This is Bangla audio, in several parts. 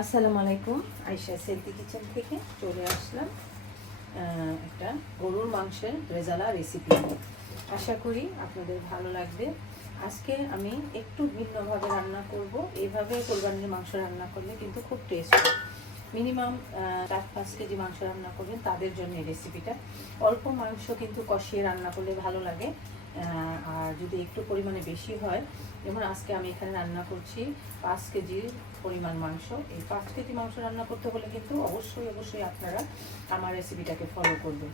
আসসালামু আলাইকুম, আয়শা সেলফি কিচেন থেকে চলে আসলাম একটা গরুর মাংসের রেজালা রেসিপি আশা করি আপনাদের ভালো লাগবে। আজকে আমি একটু ভিন্নভাবে রান্না করব। এইভাবে কোরবানির মাংস রান্না করলে কিন্তু খুব টেস্ট মিনিমাম চার, পাঁচ কেজি মাংস রান্না করবেন, তাদের জন্য রেসিপিটা অল্প মাংস কিন্তু কষিয়ে রান্না করলে ভালো লাগে। আর যদি একটু পরিমাণে বেশি হয়, যেমন আজকে আমি এখানে রান্না করছি পাঁচ কেজির পরিমাণ মাংস। এই পাঁচ কেজি মাংস রান্না করতে হলে কিন্তু অবশ্যই অবশ্যই আপনারা আমার রেসিপিটাকে ফলো করবেন।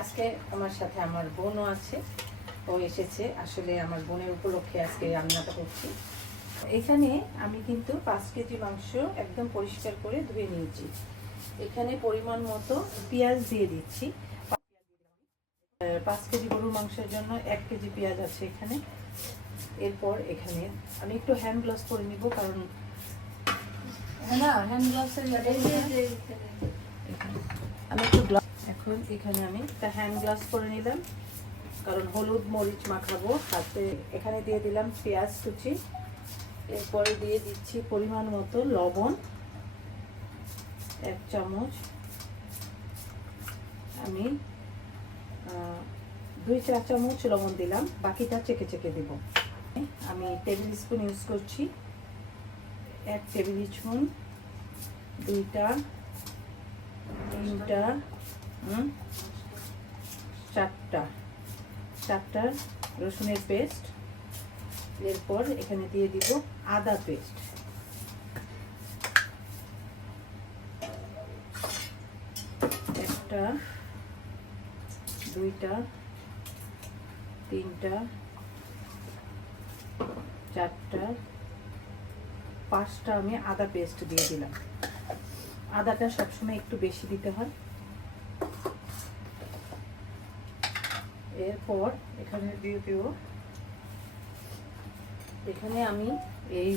আজকে আমার সাথে আমার বোনও আছে, ও এসেছে। আসলে আমার বোনের উপলক্ষে আজকে রান্নাটা করছি। এখানে আমি কিন্তু পাঁচ কেজি মাংস একদম পরিষ্কার করে ধুয়ে নিয়েছি। এখানে পরিমাণ মতো পেঁয়াজ দিয়ে দিচ্ছি। পাঁচ কেজি গরুর মাংসের জন্য এক কেজি পেঁয়াজ আছে এখানে। এরপর এখানে আমি একটু হ্যান্ড গ্লাভস করে নিব কারণ গ্লাভসের আমি একটু গ্লাভ এখন এখানে আমি একটা হ্যান্ড গ্লাভস পরে নিলাম কারণ হলুদ মরিচ মাখাবো হাতে এখানে দিয়ে দিলাম পেঁয়াজ কুচি। এরপরে দিয়ে দিচ্ছি পরিমাণ মতো লবণ এক চামচ। আমি দুই চা চামচ লবণ দিলাম, বাকিটা চেকে চেকে দেব। আমি টেবিল স্পুন ইউজ করছি। এক টেবিল স্পুন দুইটা, তিনটা চারটা। চারটা রসুনের পেস্ট এরপর এখানে দিয়ে দিব আদা পেস্ট একটা দুইটা, তিনটা, চারটা, পাঁচটা আমি আদা পেস্ট দিয়ে দিলাম। আদাটা সবসময় একটু বেশি দিতে হয়। এরপর এখানে দিয়ে দেব। এখানে আমি এই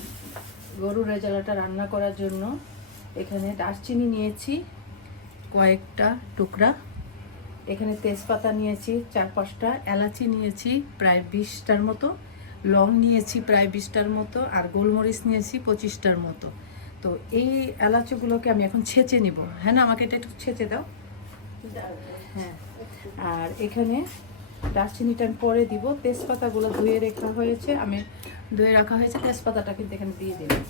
গরুর রেজালাটা রান্না করার জন্য এখানে দারচিনি নিয়েছি, কয়েকটা টুকরা। এখানে তেজপাতা নিয়েছি চার পাঁচটা এলাচি নিয়েছি প্রায় বিশটার মতো। লং নিয়েছি প্রায় বিশটার মতো আর গোলমরিচ নিয়েছি পঁচিশটার মতো। তো এই এলাচিগুলোকে আমি এখন ছেঁচে নিব। হ্যাঁ না আমাকে এটা একটু ছেঁচে দাও। হ্যাঁ আর এখানে দারচিনিটা আমি পরে দিব। তেজপাতাগুলো ধুয়ে রাখা হয়েছে আমি ধুয়ে রাখা হয়েছে তেজপাতাটা কিন্তু এখানে দিয়ে দিলাম।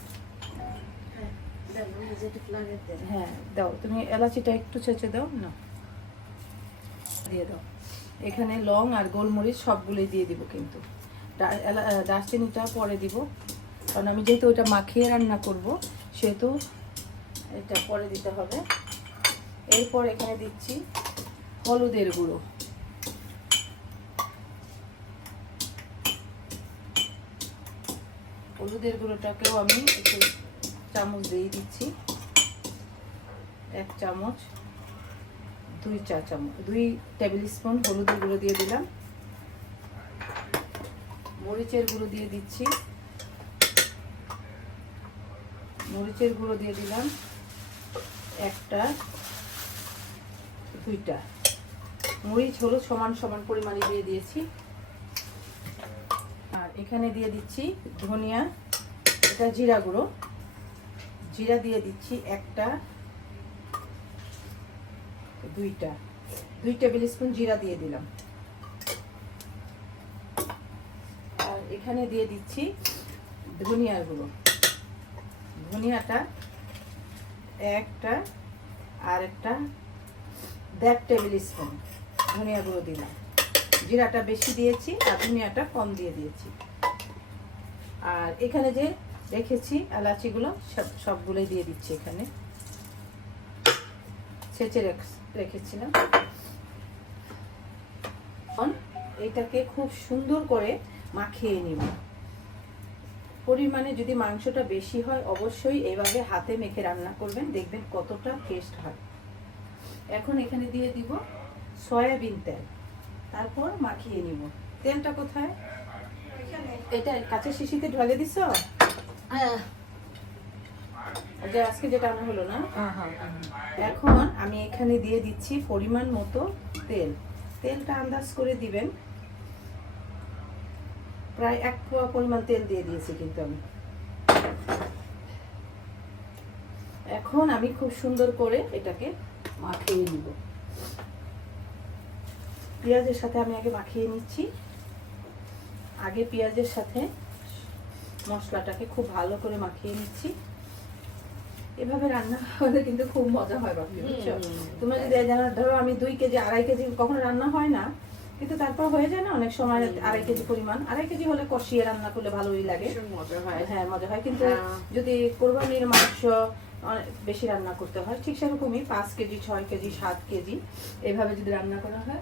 হ্যাঁ দাও তুমি এলাচিটা একটু ছেঁচে দাও। না। দিয়ে দাও। এখানে লং আর গোলমরিচ সবগুলোই দিয়ে দিব কিন্তু। দারচিনিটা পরে দিব। কারণ আমি যেহেতু ওটা মাখিয়ে রান্না করব, সেহেতু এটা পরে দিতে হবে। এরপর এখানে দিচ্ছি হলুদের গুঁড়ো। হলুদের গুঁড়োটাকেও আমি একটু চামচ দিয়ে দিচ্ছি। এক চামচ। দুই চা চামচ, দুই টেবিল স্পুন হলুদের গুঁড়ো দিয়ে দিলাম। মরিচের গুঁড়ো দিয়ে দিচ্ছি। মরিচের গুঁড়ো দিয়ে দিলাম একটা, দুইটা। মরিচ, হলুদ সমান সমান পরিমাণে দিয়ে দিয়েছি। আর এখানে দিয়ে দিচ্ছি ধনিয়া, এটা জিরা গুঁড়ো। জিরা দিয়ে দিচ্ছি একটা দুইটা। দুই টেবিল স্পুন জিরা দিয়ে দিলাম। আর এখানে দিয়ে দিচ্ছি ধনিয়ার গুঁড়ো। ধনিয়াটা একটা আর একটা দেড় টেবিল স্পুন ধনিয়া গুঁড়ো দিলাম। জিরাটা বেশি দিয়েছি আর ধনিয়াটা কম দিয়ে দিয়েছি। আর এখানে যে রেখেছি, এলাচিগুলো সব সবগুলোই দিয়ে দিচ্ছি এখানে। রেখ- রেখেছিলাম। এটাকে খুব সুন্দর করে মাখিয়ে নিব। পরিমাণে যদি মাংসটা বেশি হয়, অবশ্যই এভাবে হাতে মেখে রান্না করবেন। দেখবেন কতটা টেস্ট হয়। এখন এখানে দিয়ে দিব সয়াবিন তেল। তারপর মাখিয়ে নিব। তেলটা কোথায়? এটা কাঁচের শিশিতে ঢালে দিছ? যে আজকে যেটা আনা হলো না? এখন আমি এখানে দিয়ে দিচ্ছি পরিমাণ মতো তেল। তেলটা আন্দাজ করে দিবেন। প্রায় এক পোয়া পরিমাণ তেল দিয়ে দিয়েছি কিন্তু আমি। এখন আমি খুব সুন্দর করে এটাকে মাখিয়ে নিব। পেঁয়াজের সাথে আমি আগে মাখিয়ে নিচ্ছি। আগে পেঁয়াজের সাথে মশলাটাকে খুব ভালো করে মাখিয়ে নিচ্ছি। এভাবে রান্না হলে কিন্তু খুব মজা হয় বাপি বুঝছ? তোমরা যদি জানো ধরো আমি দুই কেজি আড়াই কেজি কখনো রান্না হয় না কিন্তু তারপর হয়ে যায় না অনেক সময় আড়াই কেজি পরিমাণ। আড়াই কেজি হলে কষিয়ে রান্না করলে ভালোই লাগে। মজা হয়। হ্যাঁ মজা হয়। কিন্তু হ্যাঁ। যদি কোরবানির মাংস অনেক বেশি রান্না করতে হয় ঠিক সেরকমই পাঁচ কেজি ছয় কেজি সাত কেজি এভাবে যদি রান্না করা হয়।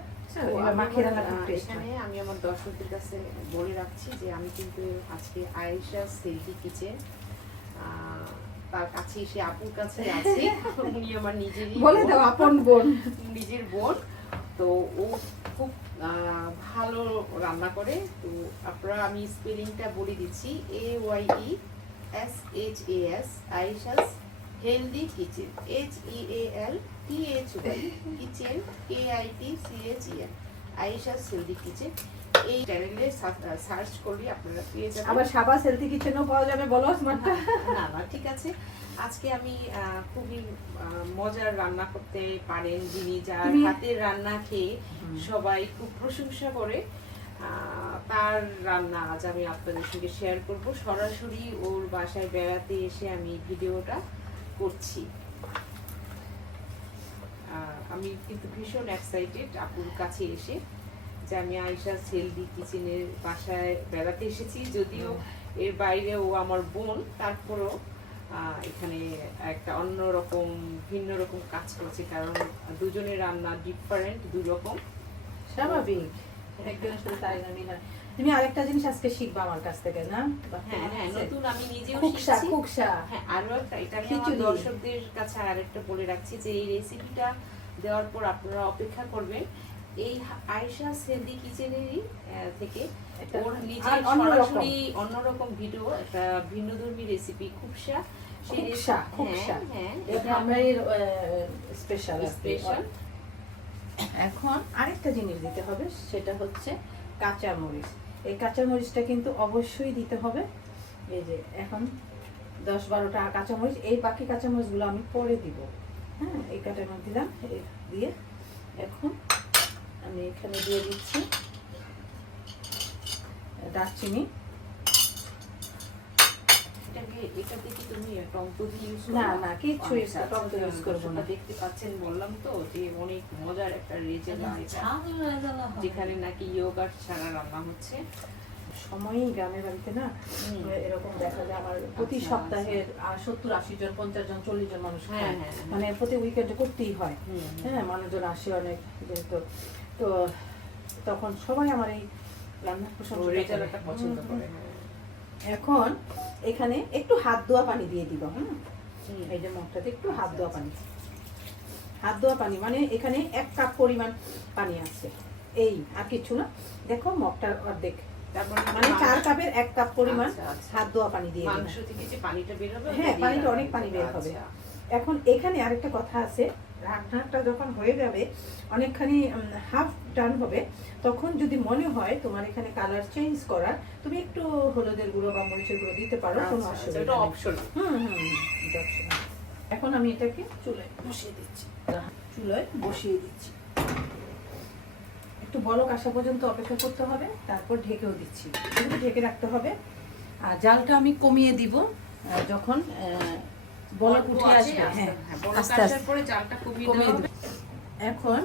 আমি আমার দর্শকদের কাছে বলে রাখছি যে আমি কিন্তু আজকে আয়েশা সেলফি কিচেন তার কাছে এসে আপুর কাছে আছি। উনি আমার নিজেরই বলে দাও আপন বোন। নিজের বোন। তো ও খুব ভালো রান্না করে। তো আপনারা আমি স্পেলিংটা বলে দিচ্ছি। A Y E S H A S Ayesha's healthy kitchen H E A L T H Y kitchen K I T C H E N Ayesha's healthy kitchen এই চ্যানেলে সার্চ করলে আপনারা পেয়ে যাবেন। আবার সাবা সেলফি কিচেনও পাওয়া যাবে বলো স্মার্টটা। না না ঠিক আছে। আজকে আমি খুবই মজার রান্না করতে পারেন যিনি যার হাতের রান্না খেয়ে সবাই খুব প্রশংসা করে তার রান্না আজ আমি আপনাদের সঙ্গে শেয়ার করব। সরাসরি ওর বাসায় বেড়াতে এসে আমি ভিডিওটা করছি। আমি কিন্তু ভীষণ এক্সাইটেড আপুর কাছে এসে। যে আমি আয়সা সেলদি কিচেনের বাসায় বেড়াতে এসেছি যদিও এর বাইরে ও আমার বোন তারপরও এখানে একটা অন্য রকম ভিন্ন রকম কাজ করছে কারণ দুজনের রান্না ডিফারেন্ট দুই রকম স্বাভাবিক। একজনের সাথে তাই না মিল তুমি আরেকটা জিনিস আজকে শিখবা আমার কাছ থেকে না? হ্যাঁ হ্যাঁ নতুন আমি নিজেও শিখছি। খুকসা। হ্যাঁ আরও একটা এটা আমি আমার দর্শকদের কাছে আরেকটা বলে রাখছি যে এই রেসিপিটা দেওয়ার পর আপনারা অপেক্ষা করবেন। এই আয়শা হেলদি কিচেনেরই থেকে ওর নিজের সরাসরি অন্যরকম ভিডিও একটা ভিন্নধর্মী রেসিপি খুবসা এটা আমরা স্পেশাল স্পেশাল এখন আরেকটা জিনিস দিতে হবে সেটা হচ্ছে কাঁচা মরিচ এই কাঁচা মরিচটা কিন্তু অবশ্যই দিতে হবে। এই যে এখন দশ বারোটা কাঁচা মরিচ এই বাকি কাঁচা মরিচগুলো আমি পরে দিব। হ্যাঁ এই কাঁচা মরিচ দিলাম দিয়ে এখন আমি এখানে দিয়ে দিচ্ছি দারচিনি। এটাকে এটাতে কি তুমি ইউজ না, use করব না। দেখতে পাচ্ছেন বললাম তো যে অনেক মজার একটা রেজেলা এটা যেখানে নাকি ইয়োগার্ট ছাড়া রান্না হচ্ছে। সময়ই গ্রামের বাড়িতে না এরকম দেখা যায় আমার প্রতি আচ্ছা, সপ্তাহে সত্তর আশি জন পঞ্চাশ জন চল্লিশ জন মানুষ হ্যাঁ, হ্যাঁ, হ্যাঁ। মানে প্রতি উইকেন্ডে করতেই হয়। হ্যাঁ মানুষজন আসে অনেক যেহেতু তো তখন সবাই আমার এই রান্নার প্রশংসা পছন্দ করে। এখন এখানে একটু হাত ধোয়া পানি দিয়ে দিব হ্যাঁ এই যে মগটাতে একটু হাত ধোয়া। পানি হাত ধোয়া পানি মানে এখানে এক কাপ পরিমাণ পানি আছে এই আর কিছু না দেখো মগটার অর্ধেক মানে মানে চার কাপের এক কাপ পরিমাণ আচ্ছা, আচ্ছা। হাত ধোয়া পানি দিয়ে দিলাম মাংস থেকে যে পানিটা বের হবে হ্যাঁ, পানিটা অনেক পানি বের হবে। আচ্ছা। এখন এখানে আরেকটা কথা আছে রান্নাটা যখন হয়ে যাবে অনেকখানি হাফ ডান হবে তখন যদি মনে হয় তোমার এখানে কালার চেঞ্জ করার তুমি একটু হলুদের গুঁড়ো বা মরিচের গুঁড়ো দিতে পারো কোনো আচ্ছা, আচ্ছা, অসুবিধা এটা হুম হুম এখন আমি এটাকে চুলায় বসিয়ে দিচ্ছি। চুলায় বসিয়ে দিচ্ছি। একটু বলক আসা পর্যন্ত অপেক্ষা করতে হবে তারপর ঢেকেও দিচ্ছি। ঢেকে রাখতে হবে। আর জালটা আমি কমিয়ে দিব যখন বলক উঠে আসবে হ্যাঁ আস্তে আস্তে পরে জালটা কমিয়ে কমিয়ে দেওয়া দেব। হবে। এখন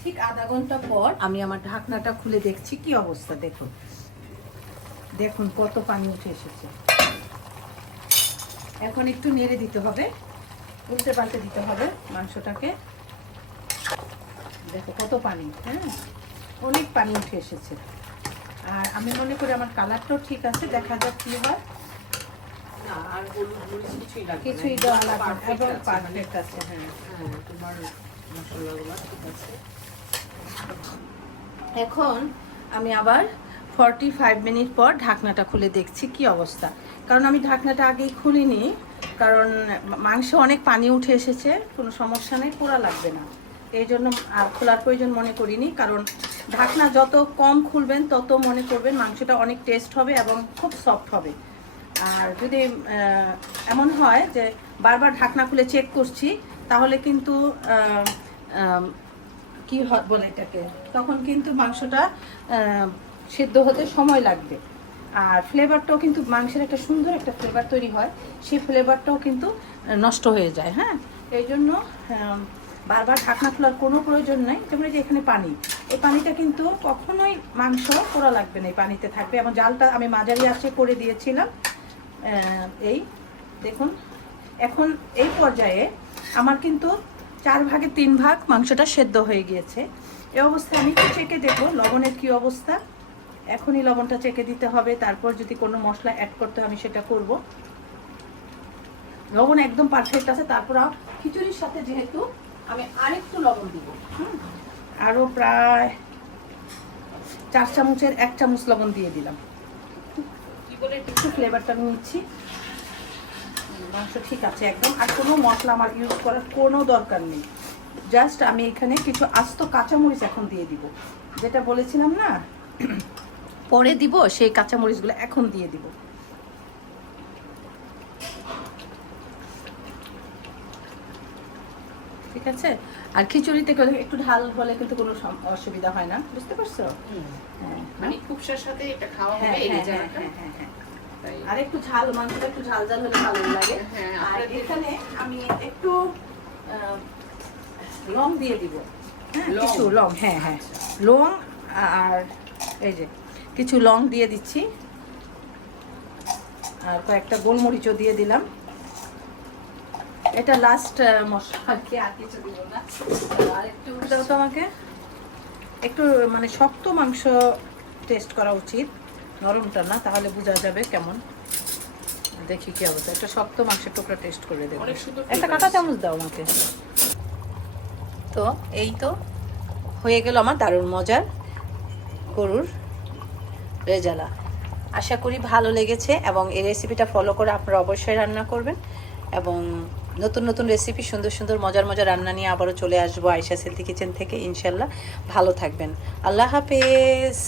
ঠিক আধা ঘণ্টা পর আমি আমার ঢাকনাটা খুলে দেখছি কি অবস্থা দেখুন। দেখুন কত পানি উঠে এসেছে। এখন একটু নেড়ে দিতে হবে উল্টে পাল্টে দিতে হবে মাংসটাকে। দেখো কত পানি হ্যাঁ অনেক পানি উঠে এসেছে। আর আমি মনে করি আমার কালারটাও ঠিক আছে দেখা যাক কি হয়। না, আর হলুদ মরিচ কিছুই লাগবে কিছুই দেওয়া লাগবে এবং মানে, পারফেক্ট আছে হ্যাঁ। হ্যাঁ, তোমার মশলাগুলো ঠিক আছে। এখন আমি আবার ফর্টি ফাইভ মিনিট পর ঢাকনাটা খুলে দেখছি কি অবস্থা। কারণ আমি ঢাকনাটা আগেই খুলিনি কারণ মাংসে অনেক পানি উঠে এসেছে কোনো সমস্যা নেই পোড়া লাগবে না। এই জন্য আর খোলার প্রয়োজন মনে করিনি কারণ ঢাকনা যত কম খুলবেন তত মনে করবেন মাংসটা অনেক টেস্ট হবে এবং খুব সফট হবে। আর যদি এমন হয় যে বারবার ঢাকনা খুলে চেক করছি, তাহলে কিন্তু কি বলে এটাকে, তখন কিন্তু মাংসটা সেদ্ধ হতে সময় লাগবে। আর ফ্লেভারটাও কিন্তু মাংসের একটা সুন্দর একটা ফ্লেভার তৈরি হয়, সেই ফ্লেভারটাও কিন্তু নষ্ট হয়ে যায় হ্যাঁ? এই জন্য বারবার ঢাকনা খোলার কোনো প্রয়োজন নাই, যেমন যে এখানে পানি। এই পানিটা কিন্তু কখনোই মাংস পোড়া লাগবে না, এই পানিতে থাকবে। এবং জালটা আমি মাঝারি আঁচে করে দিয়েছিলাম এই, দেখুন, এখন এই পর্যায়ে আমার কিন্তু চার ভাগে তিন ভাগ মাংসটা সেদ্ধ হয়ে গিয়েছে। এই অবস্থায় আমি চেকে দেখব লবণের কি অবস্থা। এখনই লবণটা চেকে দিতে হবে, তারপর যদি কোনো মশলা অ্যাড করতে আমি সেটা করব। লবণ একদম পারফেক্ট আছে, তারপর খিচুড়ির সাথে যেহেতু আমি আরেকটু লবণ দিব। হুম, আরও প্রায় চার চামচের এক চামচ লবণ দিয়ে দিলাম। একটু ফ্লেভারটা নিচ্ছি। মাংস ঠিক আছে একদম। আর কোনো মশলা আমার ইউজ করার কোনো দরকার নেই। জাস্ট আমি এখানে কিছু আস্ত কাঁচামরিচ এখন দিয়ে দিব। যেটা বলেছিলাম না পরে দিব সেই কাঁচামরিচগুলো এখন দিয়ে দিব। ঠিক আছে? আর খিচুড়িতে একটু ঢাল হলে কিন্তু কোনো অসুবিধা হয় না। বুঝতে পারছ? হ্যাঁ মানে খুবসার সাথে এটা খাওয়া হ্যাঁ, হবে এই হ্যাঁ, হ্যাঁ, হ্যাঁ, হ্যাঁ। তাই। আর একটু ঝাল মাংসটা একটু ঝাল ঝাল হলে ভালো লাগে। হ্যাঁ, আর এখানে আমি একটু লং দিয়ে দিব। হ্যাঁ কিছু লং হ্যাঁ হ্যাঁ। লং আর এই যে কিছু লং দিয়ে দিচ্ছি। আর কয়েকটা গোলমরিচও দিয়ে দিলাম। এটা লাস্ট মশলা আর কিছু দিব না। আর একটু দাও তো আমাকে। একটু মানে শক্ত মাংস টেস্ট করা উচিত। নরমটা না তাহলে বোঝা যাবে কেমন। দেখি কি অবস্থা। একটা শক্ত মাংসের টুকরা টেস্ট করে দেবো। একটা কাঁটা। চামচ দাও আমাকে। তো এই তো হয়ে গেল আমার দারুণ মজার গরুর রেজালা। আশা করি ভালো লেগেছে এবং এই রেসিপিটা ফলো করে আপনারা অবশ্যই রান্না করবেন এবং নতুন নতুন রেসিপি সুন্দর সুন্দর মজার মজার রান্না নিয়ে আবারও চলে আসব আয়সা সেলতি কিচেন থেকে। ইনশাল্লাহ ভালো থাকবেন। আল্লাহ হাফেজ।